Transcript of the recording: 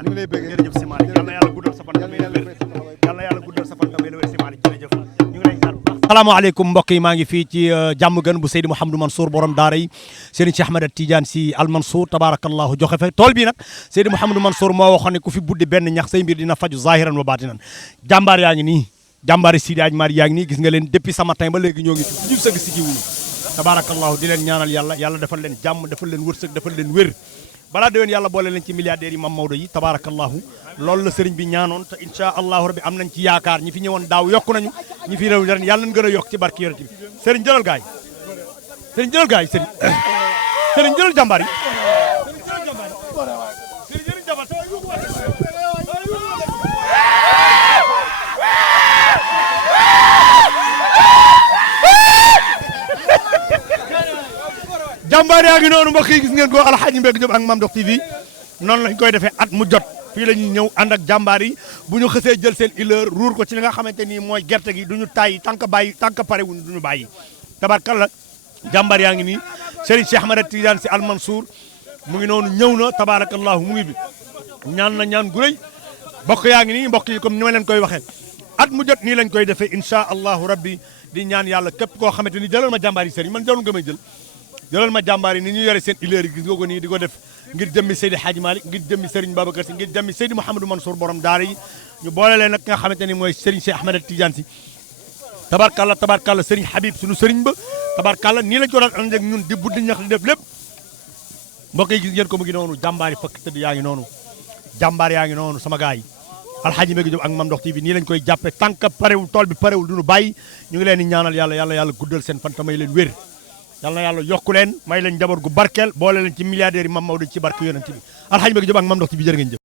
Malick jërëjëf si Malick yal na yàlla guddal sa fan tamit yal na yàlla guddal sa fan tamit si Malick jërëjëf ñu ngi lay ziar bu baax. Asalaamaaleykum mbokk yi maa ngi fii ci jàmm gën bu Seydi Mouhamadou Mansour borom daara yi Serigne Cheikh Ahmed Tidiane Sy Al Mansour tabarakallahu joxe fa tool bi nag Seydi Mouhamadou Mansour moo waxoon ne ku fi buddi benn ñax say mbir dina faju zahiran wa batinan jàmbaar yaa ngi nii jàmbaari Sidi Aj Mari yaa ngi nii gis nga leen depuis ce matin ba léegi ñoo ngi fi ñu sëgg si gi wuñu tabarakallahu di leen ñaanal yàlla defal leen jàmm defal leen wërsëg defal leen wér balaa déwén yàlla boole leen ci milliardaires yi Mam Maodo yi tabarakallahu loolu la sëriñ bi ñaanoon te insha allahu rabbi am nañ ci yaakaar ñi fi ñëwoon daaw yokku nañu ñi fi réew ren yàlla nañ gën a yokk ci barki yonent bi sëriñ jëlal gaay sëriñ jëlal gaay sëriñ jëlal jàmbaar yi jàmbaar yaa ngi noonu mbokk yi gis ngeen ko Alxaaji Mbeg Jóob ak Mame Ndokh TV noonu lañ koy defee at mu jot fii la ñuy ñëw ànd ak jàmbaar yi bu ñu xësee jël seen ileur ruur ko ci li nga xamante ni mooy gerte gi duñu tàyyi tant que pare wuñu duñu bàyyi tabarkalla jàmbaar yaa ngi nii Serigne Cheikh Ahmed Tidiane Sy Al Mansour mu ngi noonu ñëw na tabarakallahu mu ngi bi ñaan na ñaan gu rëy mbokk yaa ngi nii mbokk yi comme ni ma leen koy waxee at mu jot nii lañ koy defee insha allahu rabbi di ñaan yàlla képp koo xamante ni jëlal ma jàmbaar yi Serigne man jarul nga may jëlal ma jàmbaar yi ni ñu yore seen ileur yi gis nga ko nii di ko def ngir jëmmi Seydi Hadji Malick ngir jëmmi Serigne Babacar Sy ngir jëmmi Seydi Mouhamadou Mansour borom daara yi ñu boole leen nag nga xamante ni mooy Serigne Cheikh Ahmed Tidiane Sy tabarkalla Serigne Habib suñu Serigne ba tabarkalla nii lañ ko daan ànd ak ñun di buddi ñax di def lépp mbokk yi gis ngeen ko mu ngi noonu jàmbaar yi fakk tëdd yaa ngi noonu jàmbaar yaa ngi noonu sama gars yi Alxaaji Mbeg Jóob ak Mame Ndokh TV nii lañ koy jàppe tant que parewul tool bi parewul duñu bàyyi ñu ngi leen di ñaanal yàlla guddal seen fan may leen wér yal na yàlla yokku leen may leen njaboot gu barkeel boole leen ci milliardaires yi Mam Maodo ci barke yonent bi Alxaaji Mbeg Jóob ak Mame Ndokh TV jërë ngeen jëf